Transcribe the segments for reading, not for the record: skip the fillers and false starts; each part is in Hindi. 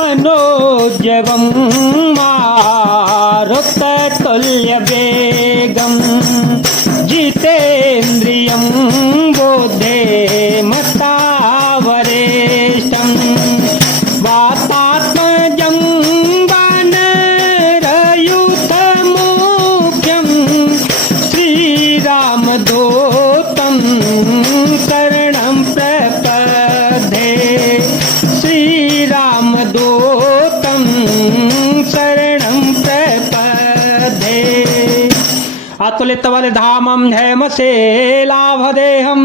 मनोजवं मारुततुल्यवेगं जितेन्द्रियं बुद्धिमतावरेष्ठं वातात्मजं वानरयूथमुख्यं श्रीरामदूतं शरणं प्रपद्ये श्रीरामदूतं शरणं प्रपद्ये अतुलितबलधामं हेमशेलाभदेहं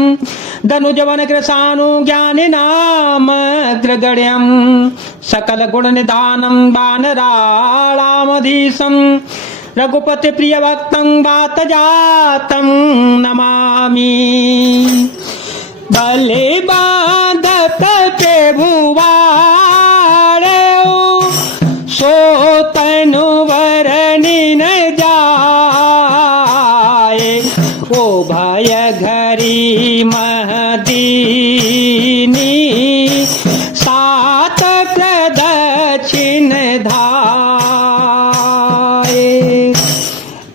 धनुजवनकृशानुज्ञानिनामग्रगण्यं सकलगुणनिधानं वानराणामधीशं रघुपतिप्रियभक्तं वातजातं नमामि। भले बाधत प्रभुवारे सो तनु वरनि न जाए ओ भय घरी महदीनी सात प्रदक्षिण धाये।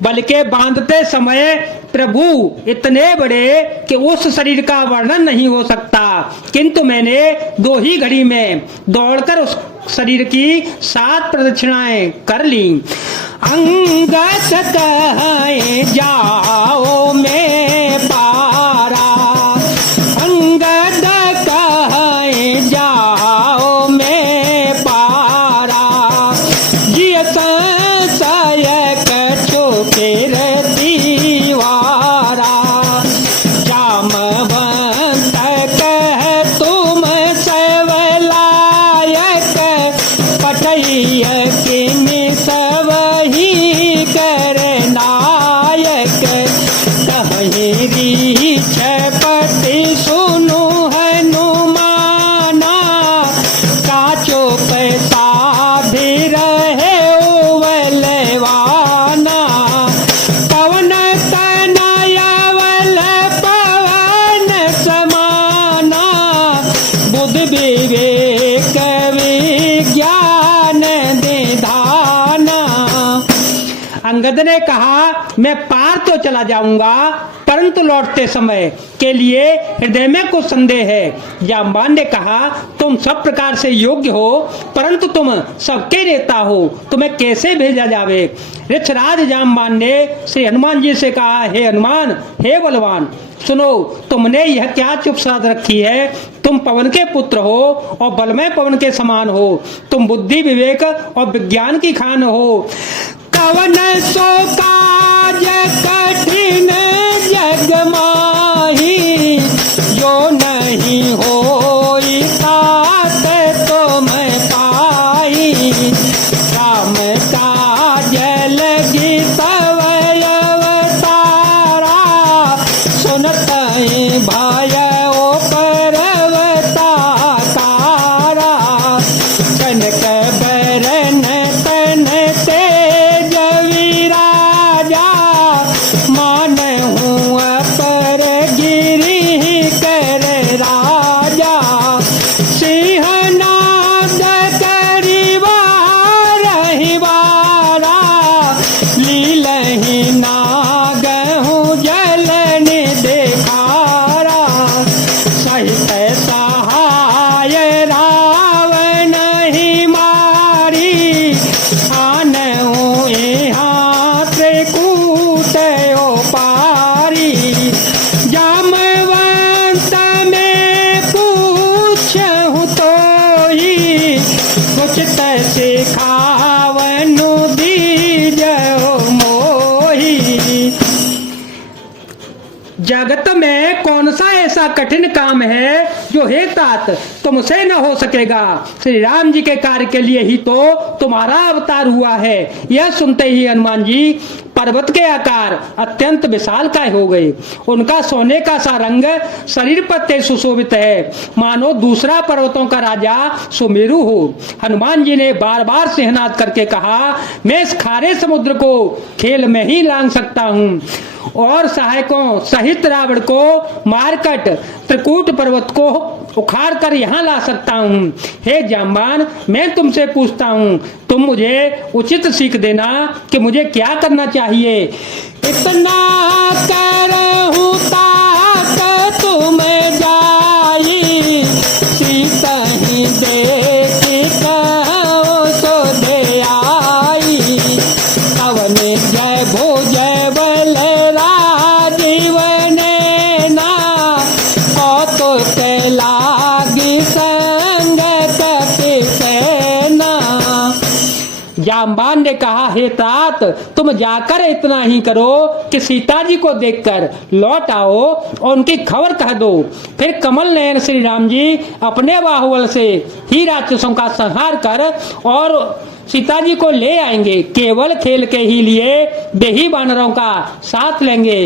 बल के बांधते समय प्रभु इतने बड़े कि उस शरीर का वर्णन नहीं हो सकता, किंतु मैंने 2 ही घड़ी में दौड़कर उस शरीर की 7 प्रदक्षिणाएं कर ली। अंगत कहे जाओ मैं पारा, अंगद कहे जाओ मैं पारा, जिय संशय कछु फिर दीवारा, जामवंत कह तुम सवलायक, पटैय किन सबही कर नायक, कहीं रीछ पति सुनु हनुमाना, काचो पैसा भी रहे उवलवाना, पवन तनयावल पवन समाना, बुद्ध विवेक विज्ञान निधाना। अंगद ने कहा मैं पार तो चला जाऊंगा, परंतु लौटते समय के लिए हृदय में कुछ संदेह है। जाम्बान ने कहा तुम सब प्रकार से योग्य हो, परंतु तुम सबके नेता हो, तुम्हें कैसे भेजा जावे। ऋक्षराज जाम्बान ने श्री हनुमान जी से कहा हे हनुमान, हे बलवान, सुनो तुमने यह क्या चुप साध रखी है। तुम पवन के पुत्र हो और बलमय पवन के समान हो, तुम बुद्धि विवेक और विज्ञान की खान हो। कवन सो काज कठिन जग माही, जो नहीं होई तात तुम पाई, राम काज लगी सवय अवतारा, सुनतहि भय ओ पर्वताकारा, कनक बरन तन तेज विराजा, मानहु अपर गिरि कर राजा, सिंहनाद करिवा रहिवारा, लीलहि नागहु जलन देखारा, सहित सहाय रावण ही मारी, आनहु यहाँ त्रिकूट पारी, जामवंत में पूछहु तो ही, कुछ सिखावनु दीजो मोही। जगत में कौन सा ऐसा कठिन काम है जो हे तात तुमसे न हो सकेगा। श्री राम जी के कार्य के लिए ही तो तुम्हारा अवतार हुआ है। यह सुनते ही हनुमान जी पर्वत के आकार अत्यंत विशालकाय हो गए। उनका सोने का सा रंग शरीर पर तेज सुशोभित है, मानो दूसरा पर्वतों का राजा सुमेरु हो। हनुमान जी ने बार बार सिंहनाद करके कहा, मैं इस खारे समुद्र को खेल में ही लांघ सकता हूँ और सहायकों सहित रावण को मारकट त्रिकूट पर्वत को उखाड़ कर यहाँ ला सकता हूँ। हे जाम्बान, मैं तुमसे पूछता हूँ, तुम मुझे उचित सीख देना कि मुझे क्या करना चाहिए। इतना करहूँ तात तुम जाई, सीता ही देखी कहो सो दे आई। कवने जय भोजय बल राजीव ने ना, तो के लागी संगत सेना। जाम्बान ने कहा, हे तात, तुम जाकर इतना ही करो कि सीता जी को देखकर लौट आओ और उनकी खबर कह दो। फिर कमल नयन श्री राम जी अपने बाहुबल से ही राक्षसों का संहार कर और सीता जी को ले आएंगे। केवल खेल के ही लिए वे ही वानरों का साथ लेंगे।